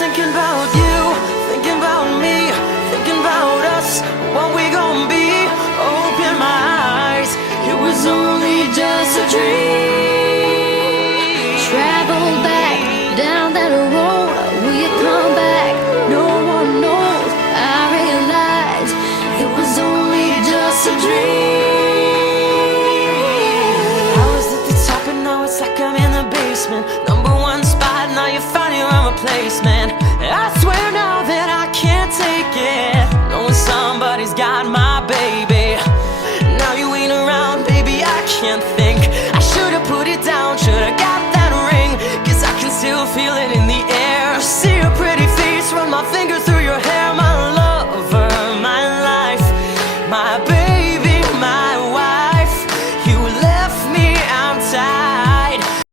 thinking about you, thinking about me, thinking about us, what we gon' be. Open my eyes, it was only just a dream. Travel back down that road, will you come back? No one knows. I realized it was only just a dream. I was at the top and now it's like I'm in the basement. Number one spot, now you're finding your replacement. I swear now that I can't take it, knowing somebody's got my baby. Now you ain't around, baby, I can't think. I should've put it down, should've got that ring, 'cause I can still feel it in the air. See your pretty